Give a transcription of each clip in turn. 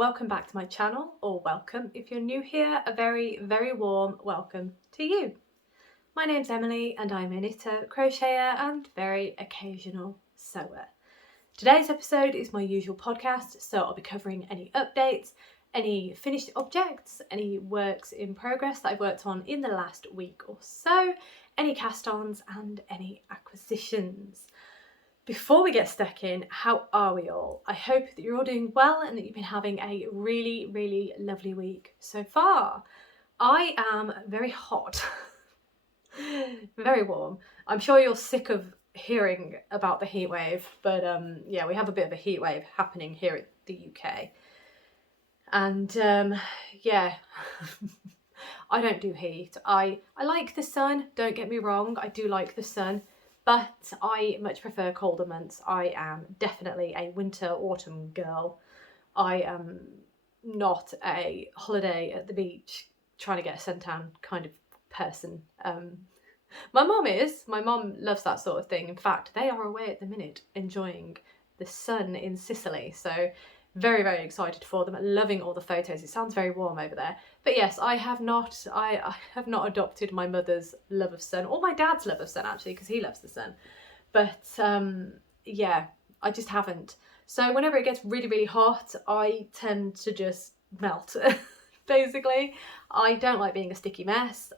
welcome back to my channel, or welcome if you're new here, a very, very warm welcome to you. My name's Emily and I'm a knitter, crocheter and very occasional sewer. Today's episode is my usual podcast, so I'll be covering any updates, any finished objects, any works in progress that I've worked on in the last week or so, any cast-ons and any acquisitions. Before we get stuck in, how are we all? I hope that you're all doing well and that you've been having a really, really lovely week so far. I am very hot, very warm. I'm sure you're sick of hearing about the heat wave, but yeah, we have a bit of a heat wave happening here at the UK. And yeah, I don't do heat. I like the sun, don't get me wrong, I do like the sun. But I much prefer colder months. I am definitely a winter, autumn girl. I am not a holiday at the beach trying to get a suntan kind of person. My mum is. My mum loves that sort of thing. In fact, they are away at the minute enjoying the sun in Sicily. So very, very excited for them. Loving all the photos. It sounds very warm over there. But yes, I have not adopted my mother's love of sun, or my dad's love of sun actually, because he loves the sun. But yeah, I just haven't. So whenever it gets really, really hot, I tend to just melt. Basically, I don't like being a sticky mess.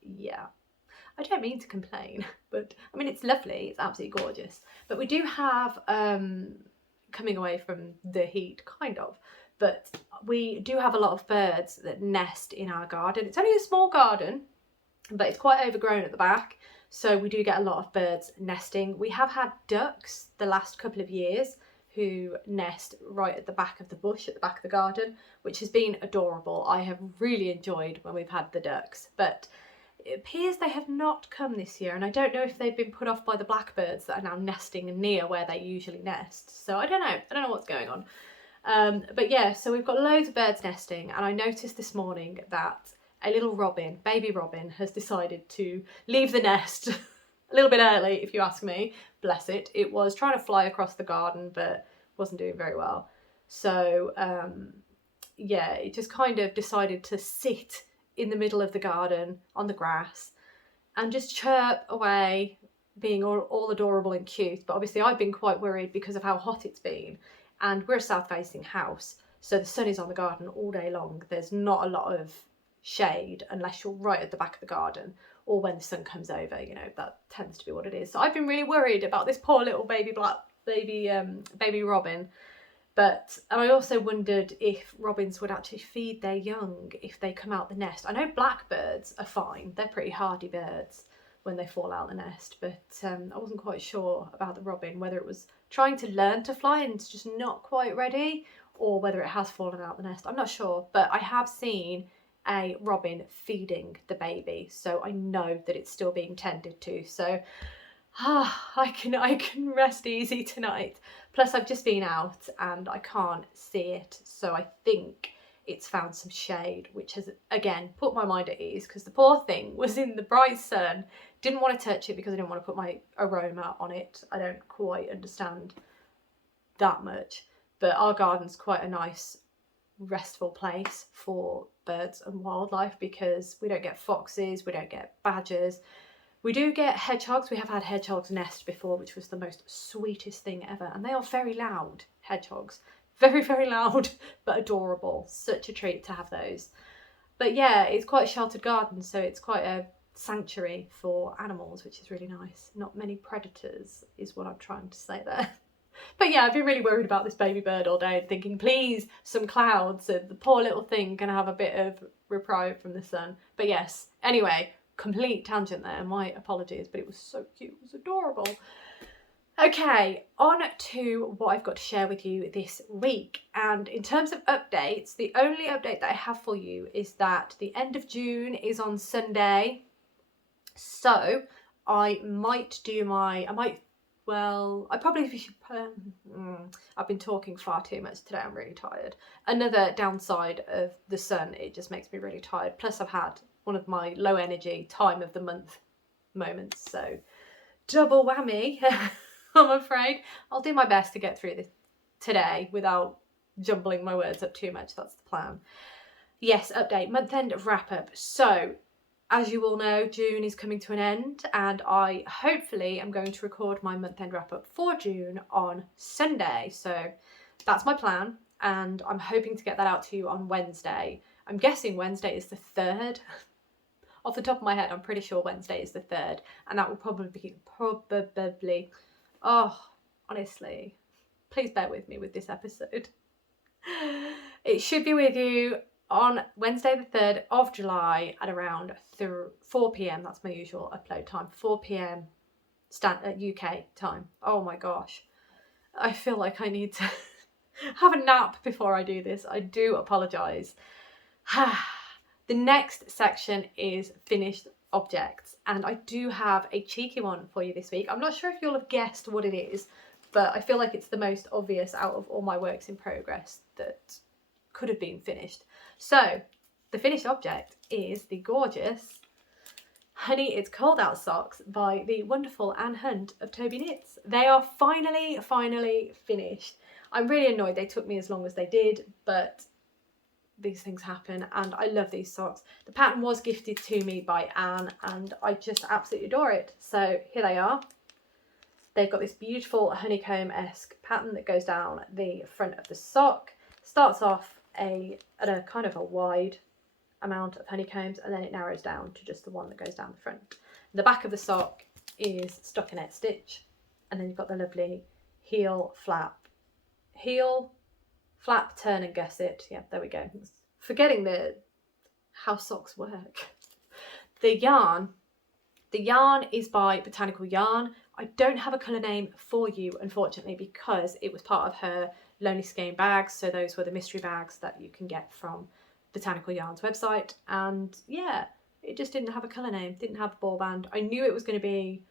Yeah. I don't mean to complain, but I mean, it's lovely. It's absolutely gorgeous. But we do have coming away from the heat, kind of, but we do have a lot of birds that nest in our garden. It's only a small garden, but it's quite overgrown at the back, so we do get a lot of birds nesting. We have had ducks the last couple of years who nest right at the back of the bush, at the back of the garden, which has been adorable. I have really enjoyed when we've had the ducks, but it appears they have not come this year, and I don't know if they've been put off by the blackbirds that are now nesting near where they usually nest. So I don't know what's going on. But yeah, so we've got loads of birds nesting, and I noticed this morning that a little robin, baby robin, has decided to leave the nest a little bit early, if you ask me. Bless it. It was trying to fly across the garden, but wasn't doing very well. So yeah, it just kind of decided to sit in the middle of the garden on the grass and just chirp away, being all adorable and cute. But obviously I've been quite worried because of how hot it's been, and we're a south facing house, so the sun is on the garden all day long. There's not a lot of shade unless you're right at the back of the garden, or when the sun comes over, you know, that tends to be what it is. So I've been really worried about this poor little baby robin. But I also wondered if robins would actually feed their young if they come out the nest. I know blackbirds are fine. They're pretty hardy birds when they fall out the nest. But I wasn't quite sure about the robin, whether it was trying to learn to fly and it's just not quite ready, or whether it has fallen out the nest. I'm not sure. But I have seen a robin feeding the baby, so I know that it's still being tended to. So I can rest easy tonight. Plus I've just been out and I can't see it, so I think it's found some shade, which has again put my mind at ease, because the poor thing was in the bright sun. Didn't want to touch it because I didn't want to put my aroma on it. I don't quite understand that much, but our garden's quite a nice restful place for birds and wildlife, because we don't get foxes, we don't get badgers. We do get hedgehogs. We have had hedgehogs nest before, which was the most sweetest thing ever. And they are very loud, hedgehogs. Very, very loud, but adorable. Such a treat to have those. But yeah, it's quite a sheltered garden, so it's quite a sanctuary for animals, which is really nice. Not many predators is what I'm trying to say there. But yeah, I've been really worried about this baby bird all day, thinking, please, some clouds, so the poor little thing can have a bit of reprieve from the sun. But yes, anyway, complete tangent there, my apologies, but it was so cute, it was adorable. Okay, on to what I've got to share with you this week. And in terms of updates, the only update that I have for you is that the end of June is on Sunday. So I might do I've been talking far too much today, I'm really tired. Another downside of the sun, it just makes me really tired. Plus I've had one of my low energy time of the month moments, so double whammy. I'm afraid. I'll do my best to get through this today without jumbling my words up too much. That's the plan. Yes, update, month end wrap up. So as you all know, June is coming to an end, and I hopefully am going to record my month end wrap up for June on Sunday. So that's my plan, and I'm hoping to get that out to you on Wednesday. I'm guessing Wednesday is the 3rd. Off the top of my head, I'm pretty sure Wednesday is the 3rd, and that will probably, oh, honestly, please bear with me with this episode. It should be with you on Wednesday the 3rd of July at around 4 p.m. That's my usual upload time, 4 p.m. UK time. Oh my gosh, I feel like I need to have a nap before I do this. I do apologise. The next section is finished objects, and I do have a cheeky one for you this week. I'm not sure if you'll have guessed what it is, but I feel like it's the most obvious out of all my works in progress that could have been finished. So the finished object is the gorgeous Honey It's Cold Out socks by the wonderful Anne Hunt of Toby Knits. They are finally finished. I'm really annoyed they took me as long as they did, but these things happen, and I love these socks. The pattern was gifted to me by Anne, and I just absolutely adore it. So here they are. They've got this beautiful honeycomb-esque pattern that goes down the front of the sock. Starts off at a kind of a wide amount of honeycombs, and then it narrows down to just the one that goes down the front. The back of the sock is stockinette stitch, and then you've got the lovely heel, flap, turn and gusset. Yeah, there we go. Forgetting how socks work. The yarn is by Botanical Yarn. I don't have a colour name for you, unfortunately, because it was part of her Lonely Skein bags. So those were the mystery bags that you can get from Botanical Yarn's website. And yeah, it just didn't have a colour name, didn't have a ball band. I knew it was going to be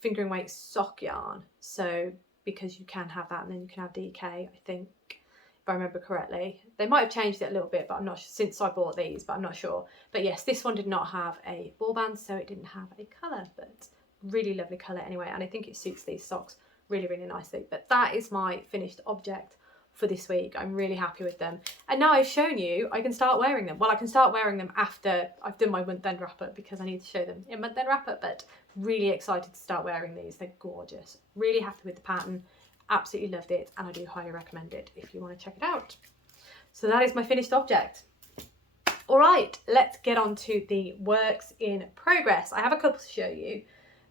fingering weight sock yarn. So because you can have that, and then you can have DK, I think, if I remember correctly. They might have changed it a little bit, but I'm not sure, since I bought these, but I'm not sure. But yes, this one did not have a ball band, so it didn't have a colour, but really lovely colour anyway, and I think it suits these socks really nicely. But that is my finished object for this week. I'm really happy with them, and now I've shown you, I can start wearing them. Well, I can start wearing them after I've done my month end wrap up, because I need to show them in month end wrap up, but really excited to start wearing these. They're gorgeous. Really happy with the pattern. Absolutely loved it, and I do highly recommend it if you want to check it out. So that is my finished object. All right, let's get on to the works in progress. I have a couple to show you,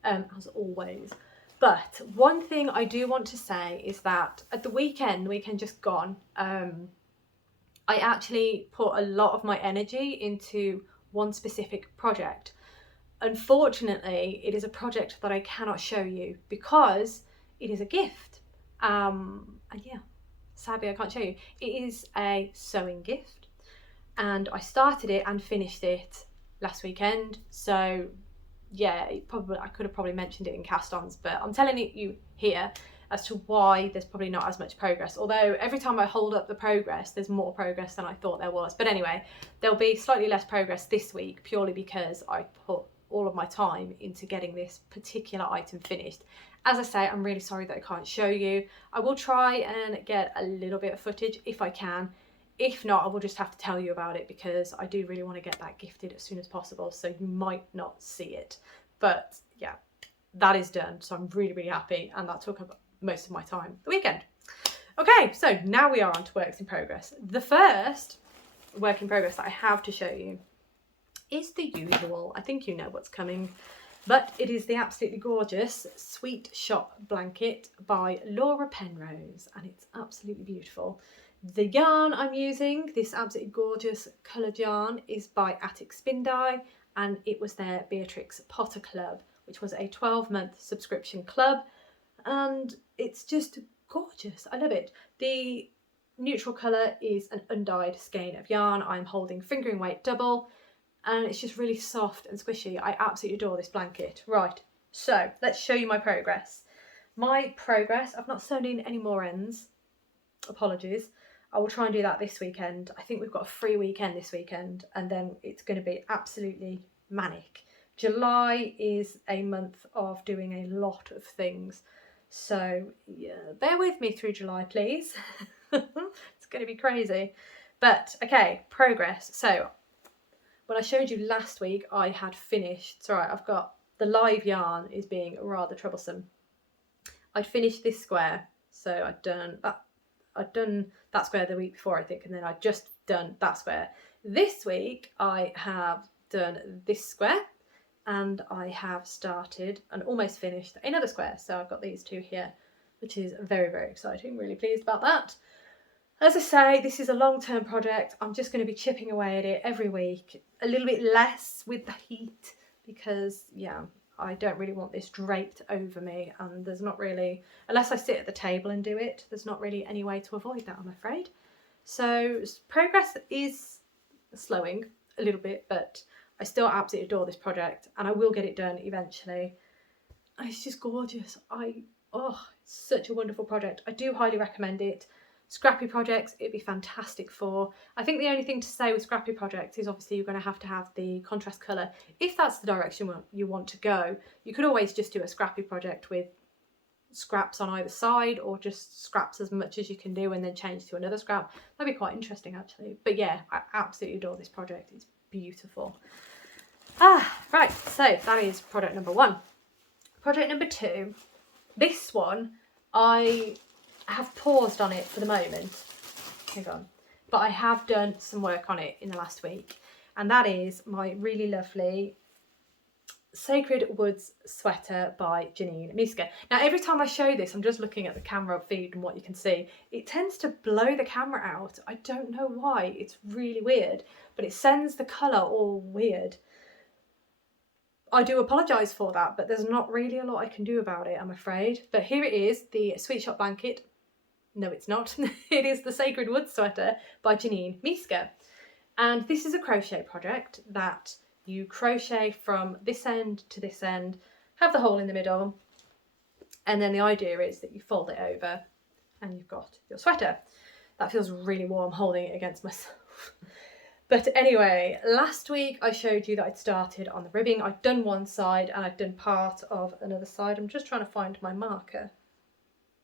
as always. But one thing I do want to say is that at the weekend just gone, I actually put a lot of my energy into one specific project. Unfortunately, it is a project that I cannot show you because it is a gift. And yeah, sadly I can't show you. It is a sewing gift, and I started it and finished it last weekend. So yeah, I could have probably mentioned it in cast-ons, but I'm telling you here as to why there's probably not as much progress. Although every time I hold up the progress, there's more progress than I thought there was. But anyway, there'll be slightly less progress this week, purely because I put all of my time into getting this particular item finished. As I say, I'm really sorry that I can't show you. I will try and get a little bit of footage if I can. If not, I will just have to tell you about it, because I do really want to get that gifted as soon as possible, so you might not see it. But yeah, that is done, so I'm really happy, and that took up most of my time the weekend. Okay, so now we are on to works in progress. The first work in progress that I have to show you is the usual. I think you know what's coming, but it is the absolutely gorgeous Sweet Shop blanket by Laura Penrose, and it's absolutely beautiful. The yarn I'm using, this absolutely gorgeous coloured yarn, is by Attic Spin Dye, and it was their Beatrix Potter Club, which was a 12-month subscription club, and it's just gorgeous. I love it. The neutral colour is an undyed skein of yarn. I'm holding fingering weight double, and it's just really soft and squishy. I absolutely adore this blanket. Right, so let's show you my progress. My progress, I've not sewn in any more ends. Apologies. I will try and do that this weekend. I think we've got a free weekend this weekend, and then it's going to be absolutely manic. July is a month of doing a lot of things. So yeah, bear with me through July, please. It's going to be crazy. But okay, progress. So when I showed you last week, I had finished. It's all right, I've got the live yarn is being rather troublesome. I'd finished this square, so I'd done that square the week before, I think, and then I'd just done that square. This week I have done this square, and I have started and almost finished another square. So I've got these two here, which is very, very exciting. Really pleased about that. As I say, this is a long-term project. I'm just going to be chipping away at it every week, a little bit less with the heat, because yeah, I don't really want this draped over me, and there's not really, unless I sit at the table and do it, there's not really any way to avoid that, I'm afraid. So progress is slowing a little bit, but I still absolutely adore this project, and I will get it done eventually. It's just gorgeous. It's such a wonderful project. I do highly recommend it. Scrappy projects, it'd be fantastic for. I think the only thing to say with scrappy projects is obviously you're going to have the contrast colour. If that's the direction you want to go, you could always just do a scrappy project with scraps on either side, or just scraps as much as you can do and then change to another scrap. That'd be quite interesting actually. But yeah, I absolutely adore this project. It's beautiful. Right, so that is project number 1. Project number 2, this one, I have paused on it for the moment. Hang on. But I have done some work on it in the last week, and that is my really lovely Sacred Woods sweater by Janine Miska. Now every time I show this, I'm just looking at the camera feed and what you can see. It tends to blow the camera out. I don't know why. It's really weird, but it sends the colour all weird. I do apologise for that, but there's not really a lot I can do about it, I'm afraid. But here it is, the Sweet Shop blanket. No, it's not. It is the Sacred Woods sweater by Janine Miska. And this is a crochet project that you crochet from this end to this end, have the hole in the middle, and then the idea is that you fold it over and you've got your sweater. That feels really warm holding it against myself. But anyway, last week I showed you that I'd started on the ribbing. I'd done one side and I'd done part of another side. I'm just trying to find my marker.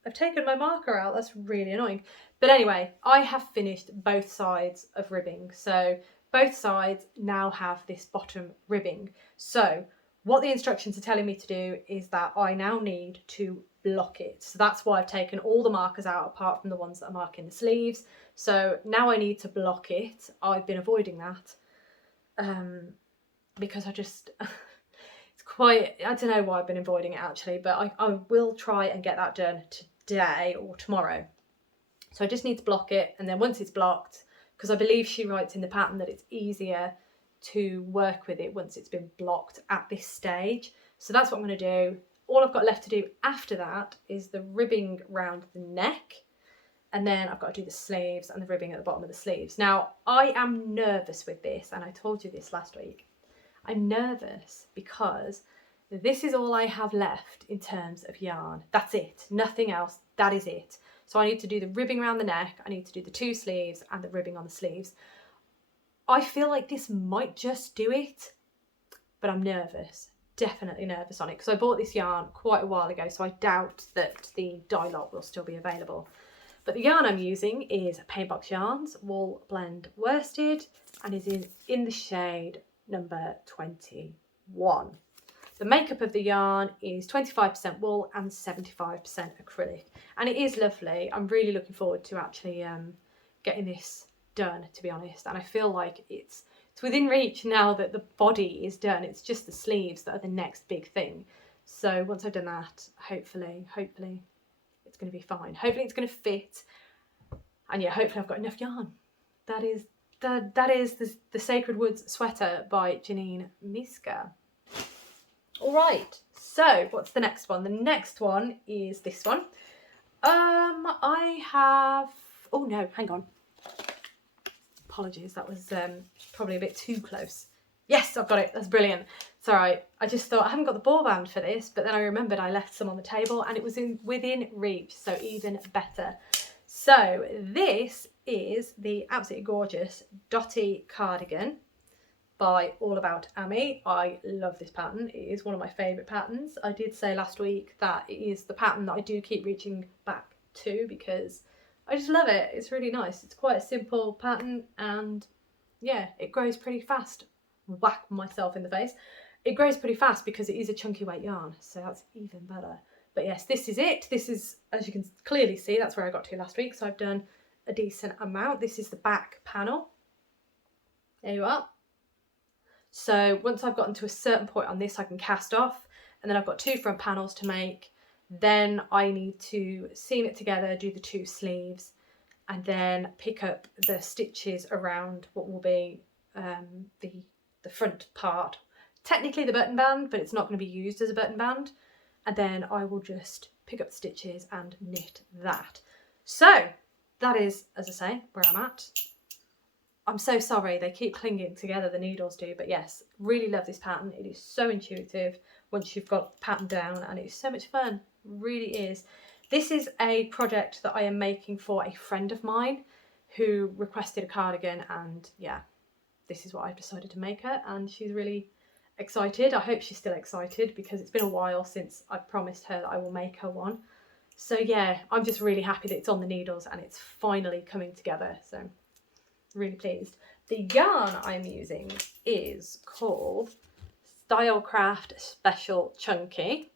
I've taken my marker out, that's really annoying. But anyway, I have finished both sides of ribbing. So both sides now have this bottom ribbing. So what the instructions are telling me to do is that I now need to block it. So that's why I've taken all the markers out apart from the ones that are marking the sleeves. So now I need to block it. I've been avoiding that because I just, it's quite, I don't know why I've been avoiding it actually, but I will try and get that done today or tomorrow. So I just need to block it, and then once it's blocked, because I believe she writes in the pattern that it's easier to work with it once it's been blocked at this stage. So that's what I'm going to do. All I've got left to do after that is the ribbing round the neck, and then I've got to do the sleeves and the ribbing at the bottom of the sleeves. Now, I am nervous with this, and I told you this last week. I'm nervous because this is all I have left in terms of yarn. That's it, nothing else, that is it. So I need to do the ribbing around the neck, I need to do the 2 sleeves and the ribbing on the sleeves. I feel like this might just do it, but I'm nervous, definitely nervous on it, because I bought this yarn quite a while ago, so I doubt that the dye lot will still be available. But the yarn I'm using is Paintbox Yarns Wool Blend Worsted, and is in the shade number 21. The makeup of the yarn is 25% wool and 75% acrylic, and it is lovely. I'm really looking forward to actually getting this done, to be honest, and I feel like it's within reach now that the body is done. It's just the sleeves that are the next big thing. So once I've done that, hopefully it's going to be fine. Hopefully it's going to fit, and yeah, hopefully I've got enough yarn. That is the Sacred Woods sweater by Janine Miska. All right, so what's the next one? The next one is this one. I have, oh no, hang on. Apologies, that was probably a bit too close. Yes, I've got it, that's brilliant. It's all right, I just thought I haven't got the ball band for this, but then I remembered I left some on the table and it was within reach, so even better. So this is the absolutely gorgeous Dotty Cardigan by All About Amy. I love this pattern. It is one of my favourite patterns. I did say last week that it is the pattern that I do keep reaching back to because I just love it. It's really nice. It's quite a simple pattern, and yeah, it grows pretty fast. Whack myself in the face. It grows pretty fast because it is a chunky weight yarn, so that's even better. But yes, this is it. This is, as you can clearly see, that's where I got to last week, so I've done a decent amount. This is the back panel. There you are. So once I've gotten to a certain point on this, I can cast off, and then I've got 2 front panels to make. Then I need to seam it together, do the 2 sleeves, and then pick up the stitches around what will be the front part. Technically the button band, but it's not going to be used as a button band. And then I will just pick up the stitches and knit that. So that is, as I say, where I'm at. I'm so sorry, they keep clinging together, the needles do, but yes, really love this pattern. It is so intuitive once you've got the pattern down, and it's so much fun, really is. This is a project that I am making for a friend of mine who requested a cardigan, and yeah, this is what I've decided to make her, and she's really excited. I hope she's still excited because it's been a while since I promised her that I will make her one. So yeah, I'm just really happy that it's on the needles and it's finally coming together, so really pleased. The yarn I'm using is called Stylecraft Special Chunky,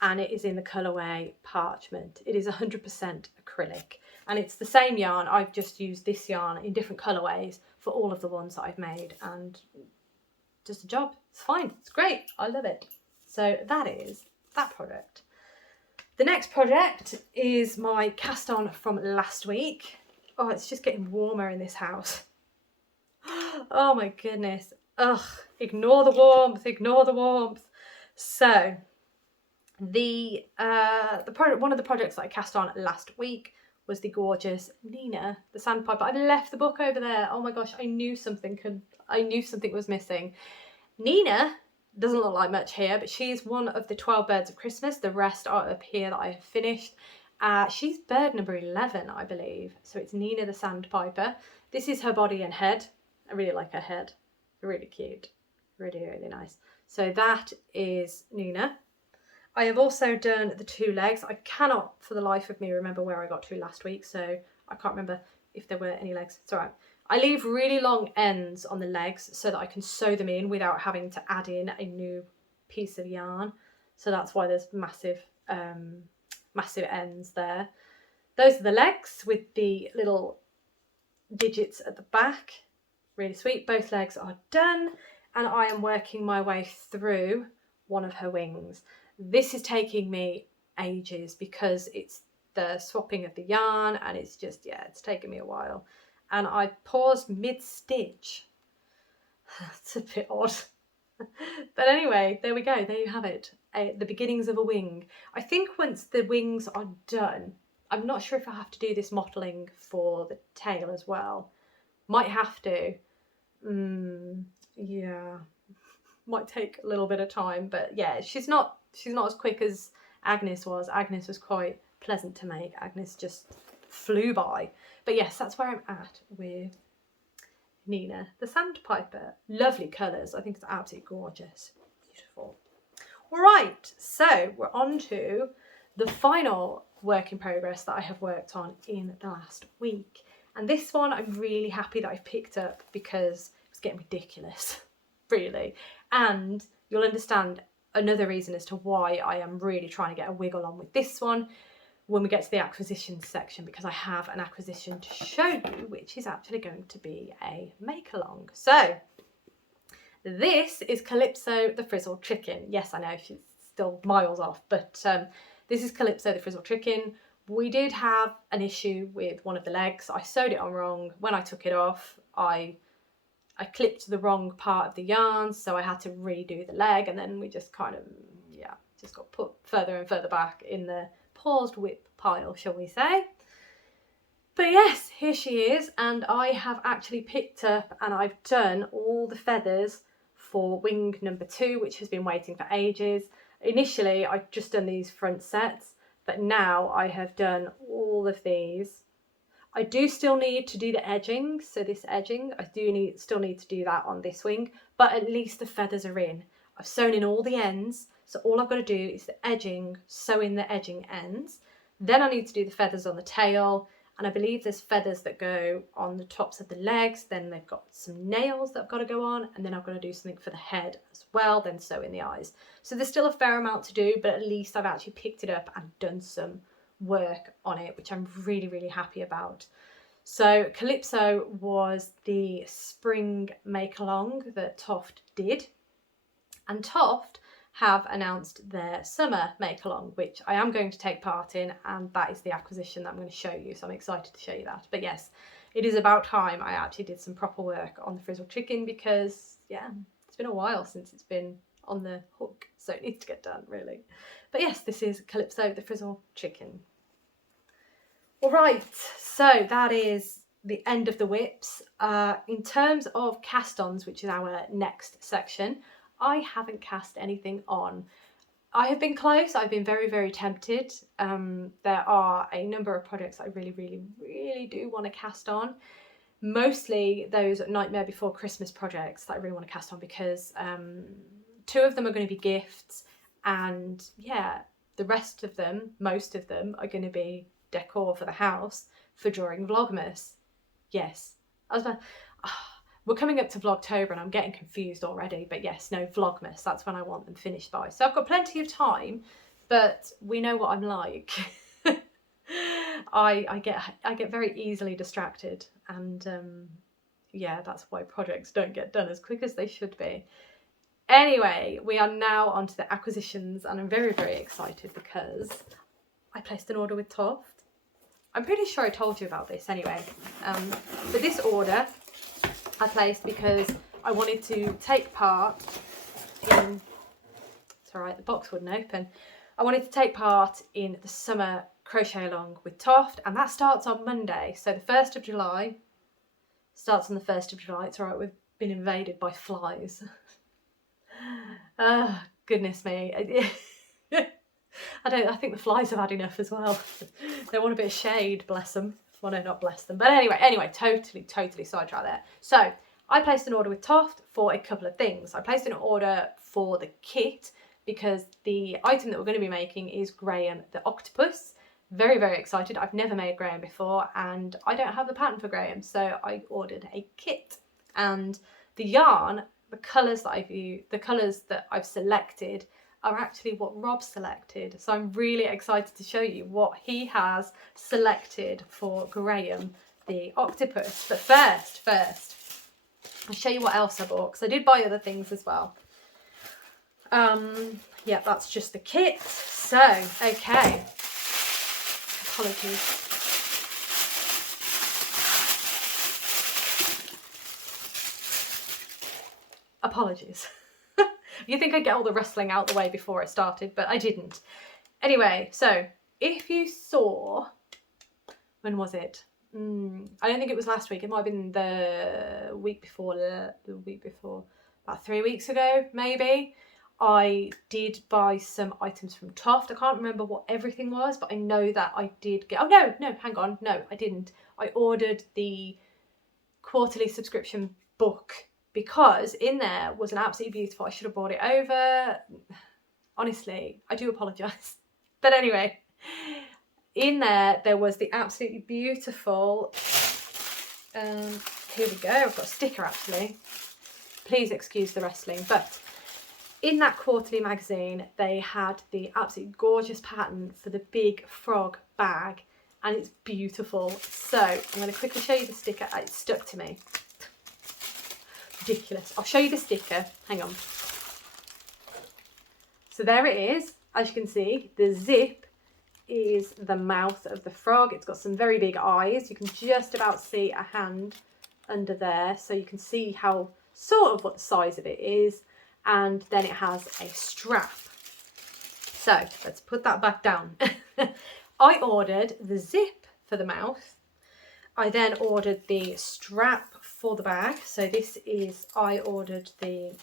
and it is in the colourway Parchment. It is 100% acrylic, and it's the same yarn. I've just used this yarn in different colourways for all of the ones that I've made, and just a job. It's fine, it's great, I love it. So that is that project. The next project is my cast on from last week. Oh, it's just getting warmer in this house. Oh my goodness. Ugh, ignore the warmth, ignore the warmth. So one of the projects that I cast on last week was the gorgeous Nina, the Sandpiper. I left the book over there. Oh my gosh, I knew something was missing. Nina doesn't look like much here, but she's one of the 12 birds of Christmas. The rest are up here that I have finished. She's bird number 11, I believe. So it's Nina the Sandpiper. This is her body and head. I really like her head. Really cute. Really, really nice. So that is Nina. I have also done the 2 legs. I cannot for the life of me remember where I got to last week, so I can't remember if there were any legs. It's all right. I leave really long ends on the legs so that I can sew them in without having to add in a new piece of yarn. So that's why there's massive ends there. Those are the legs with the little digits at the back. Really sweet. Both legs are done, and I am working my way through one of her wings. This is taking me ages because it's the swapping of the yarn, and it's just, yeah, it's taken me a while. And I paused mid-stitch. It's a bit odd. But anyway, there we go. There you have it. The beginnings of a wing. I think once the wings are done, I'm not sure if I have to do this mottling for the tail as well. Might have to. Yeah. Might take a little bit of time, but yeah, she's not as quick as Agnes was. Agnes was quite pleasant to make. Agnes just flew by. But yes, that's where I'm at with Nina the Sandpiper. Lovely colours. I think it's absolutely gorgeous. Beautiful. All right, so we're on to the final work in progress that I have worked on in the last week. And this one I'm really happy that I've picked up because it was getting ridiculous, really. And you'll understand another reason as to why I am really trying to get a wiggle on with this one when we get to the acquisition section, because I have an acquisition to show you, which is actually going to be a make-along. So this is Calypso the Frizzle Chicken. Yes, I know she's still miles off, but this is Calypso the Frizzle Chicken. We did have an issue with one of the legs. I sewed it on wrong. When I took it off, I clipped the wrong part of the yarn, so I had to redo the leg, and then we just kind of, yeah, just got put further and further back in the paused whip pile, shall we say. But yes, here she is, and I have actually picked up and I've done all the feathers for wing number 2, which has been waiting for ages. Initially, I'd just done these front sets, but now I have done all of these. I do still need to do the edging, so this edging, I do still need to do that on this wing, but at least the feathers are in. I've sewn in all the ends, so all I've got to do is the edging, sew in the edging ends. Then I need to do the feathers on the tail, And I believe there's feathers that go on the tops of the legs, then they've got some nails that I've got to go on, and then I've got to do something for the head as well, then sew in the eyes. So there's still a fair amount to do, but at least I've actually picked it up and done some work on it, which I'm really, really happy about. So Calypso was the spring make-along that Toft did, and Toft have announced their summer make-along, which I am going to take part in, and that is the acquisition that I'm going to show you, so I'm excited to show you that. But yes, it is about time I actually did some proper work on the Frizzle chicken, because yeah, it's been a while since it's been on the hook, so it needs to get done really. But yes, this is Calypso the Frizzle chicken. Alright, so that is the end of the whips. In terms of cast-ons, which is our next section, I haven't cast anything on. I have been close. I've been very, very tempted. There are a number of projects I really, really, really do want to cast on. Mostly those Nightmare Before Christmas projects that I really want to cast on, because 2 of them are going to be gifts, and yeah, the rest of them, most of them, are going to be decor for the house for during Vlogmas. Yes, I was about, we're coming up to Vlogtober and I'm getting confused already, but yes, no, Vlogmas, that's when I want them finished by. So I've got plenty of time, but we know what I'm like. I get very easily distracted, and yeah, that's why projects don't get done as quick as they should be. Anyway, we are now on to the acquisitions, and I'm very, very excited because I placed an order with Toft. I'm pretty sure I told you about this anyway, but this order I placed because I wanted to take part in, it's alright, the box wouldn't open. I wanted to take part in the summer crochet along with Toft, and that starts on Monday. So the 1st of July starts on the 1st of July. It's alright, we've been invaded by flies. Goodness me. I think the flies have had enough as well. They want a bit of shade, bless them. Well, no, not bless them. But anyway, totally sidetracked there. So I placed an order with Toft for a couple of things. I placed an order for the kit because the item that we're going to be making is Graham the Octopus. Very, very excited. I've never made Graham before, and I don't have the pattern for Graham, so I ordered a kit. And the yarn, the colours that I've selected are actually what Rob selected. So I'm really excited to show you what he has selected for Graham the Octopus. But first, I'll show you what else I bought, because I did buy other things as well. Yeah, that's just the kit. So, okay. Apologies. You think I'd get all the rustling out the way before I started, but I didn't. Anyway, so if you saw, when was it? I don't think it was last week. It might have been the week before, about 3 weeks ago, maybe. I did buy some items from Toft. I can't remember what everything was, but I know that I did get, oh no, hang on. No, I didn't. I ordered the quarterly subscription book, because in there was an absolutely beautiful, I should have brought it over. Honestly, I do apologise. But anyway, in there was the absolutely beautiful, here we go, I've got a sticker actually. Please excuse the rustling. But in that quarterly magazine, they had the absolutely gorgeous pattern for the big frog bag, and it's beautiful. So I'm going to quickly show you the sticker. It stuck to me. Ridiculous. I'll show you the sticker. Hang on. So there it is. As you can see, the zip is the mouth of the frog. It's got some very big eyes. You can just about see a hand under there, so you can see how sort of what the size of it is. And then it has a strap. So let's put that back down. I ordered the zip for the mouth. I then ordered the strap for the bag. So this is, I ordered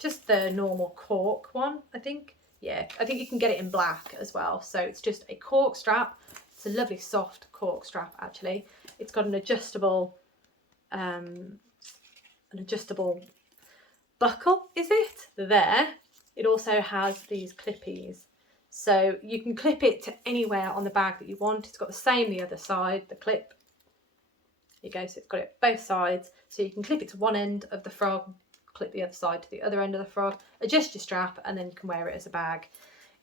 just the normal cork one, I think. Yeah, I think you can get it in black as well. So it's just a cork strap. It's a lovely soft cork strap actually. It's got an adjustable buckle, is it? There. It also has these clippies. So you can clip it to anywhere on the bag that you want. It's got the same the other side, the clip you go, so it's got it both sides, so you can clip it to one end of the frog, clip the other side to the other end of the frog, adjust your strap, and then you can wear it as a bag.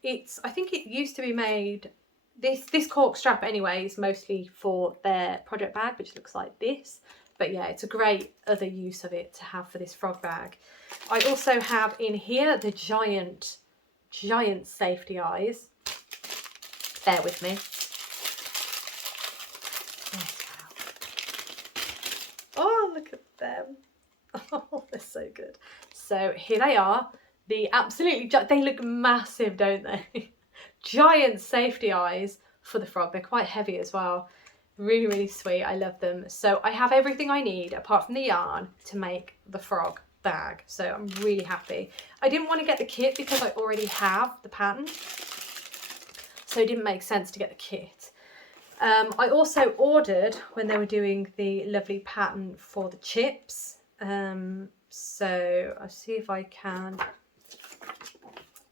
I think it used to be made, this cork strap anyway is mostly for their project bag, which looks like this. But yeah, it's a great other use of it to have for this frog bag. I also have in here the giant safety eyes. Bear with me. Oh, look at them. Oh, they're so good. So here they are. They look massive, don't they? Giant safety eyes for the frog. They're quite heavy as well. Really, really sweet. I love them. So I have everything I need apart from the yarn to make the frog bag. So I'm really happy. I didn't want to get the kit because I already have the pattern. So it didn't make sense to get the kit. I also ordered when they were doing the lovely pattern for the chips. So I'll see if I can.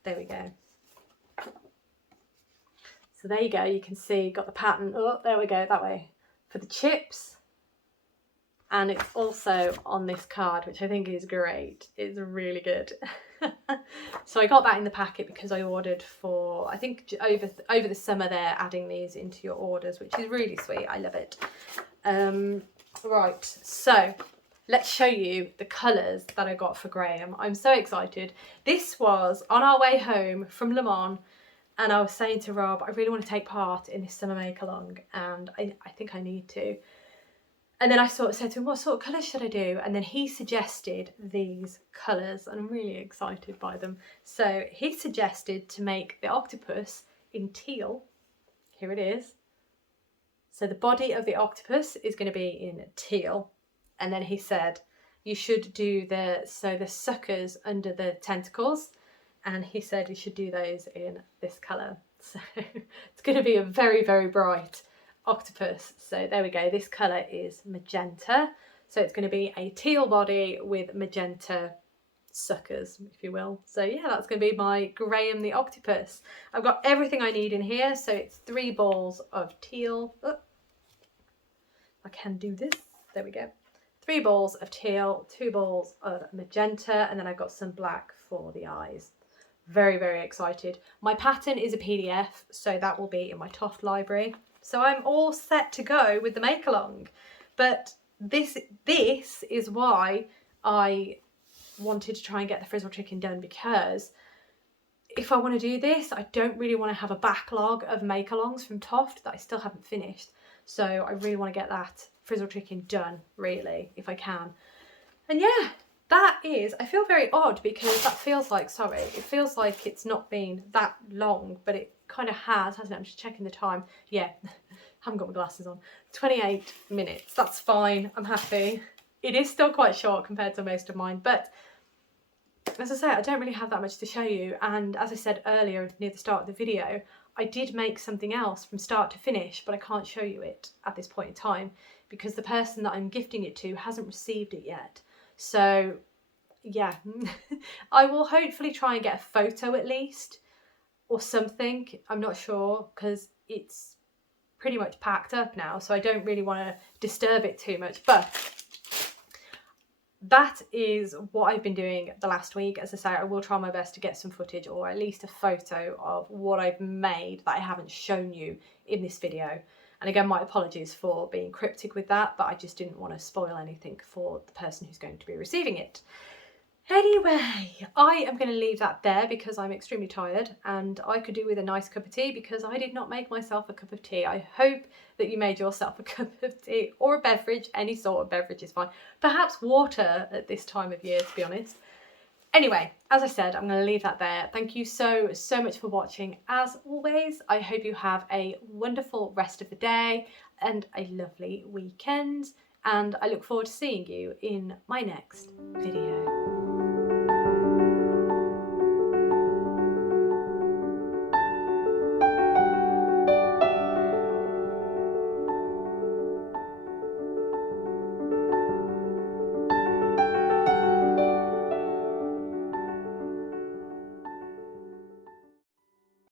There we go. So there you go, you can see, got the pattern, oh, there we go, that way, for the chips. And it's also on this card, which I think is great. It's really good. So I got that in the packet because I ordered for, I think over the summer they're adding these into your orders, which is really sweet. I love it. Right, so let's show you the colours that I got for Graham. I'm so excited. This was on our way home from Le Mans. And I was saying to Rob, I really want to take part in this summer make along, and I think I need to. And then I sort of said to him, what sort of colours should I do? And then he suggested these colours, and I'm really excited by them. So he suggested to make the octopus in teal. Here it is. So the body of the octopus is going to be in teal. And then he said, you should do the suckers under the tentacles. And he said you should do those in this colour. So it's going to be a very, very bright octopus. So there we go. This colour is magenta. So it's going to be a teal body with magenta suckers, if you will. So yeah, that's going to be my Graham the octopus. I've got everything I need in here. So it's 3 balls of teal. Oh, I can do this. There we go. 3 balls of teal, 2 balls of magenta, and then I've got some black for the eyes. Very, very excited. My pattern is a PDF, so that will be in my Toft library. So I'm all set to go with the make along. But this is why I wanted to try and get the Frizzle chicken done, because if I want to do this, I don't really want to have a backlog of make alongs from Toft that I still haven't finished. So I really want to get that Frizzle chicken done, really, if I can. And yeah, that is, I feel very odd because that feels like, it feels like it's not been that long, but it kind of has, hasn't it? I'm just checking the time. Yeah, haven't got my glasses on. 28 minutes, that's fine, I'm happy. It is still quite short compared to most of mine, but as I say, I don't really have that much to show you. And as I said earlier near the start of the video, I did make something else from start to finish, but I can't show you it at this point in time because the person that I'm gifting it to hasn't received it yet. So yeah, I will hopefully try and get a photo at least or something. I'm not sure because it's pretty much packed up now, so I don't really want to disturb it too much. But that is what I've been doing the last week. As I say, I will try my best to get some footage or at least a photo of what I've made that I haven't shown you in this video. And again, my apologies for being cryptic with that, but I just didn't want to spoil anything for the person who's going to be receiving it. Anyway, I am going to leave that there because I'm extremely tired and I could do with a nice cup of tea because I did not make myself a cup of tea. I hope that you made yourself a cup of tea or a beverage. Any sort of beverage is fine. Perhaps water at this time of year, to be honest. Anyway, as I said, I'm going to leave that there. Thank you so much for watching. As always, I hope you have a wonderful rest of the day and a lovely weekend. And I look forward to seeing you in my next video.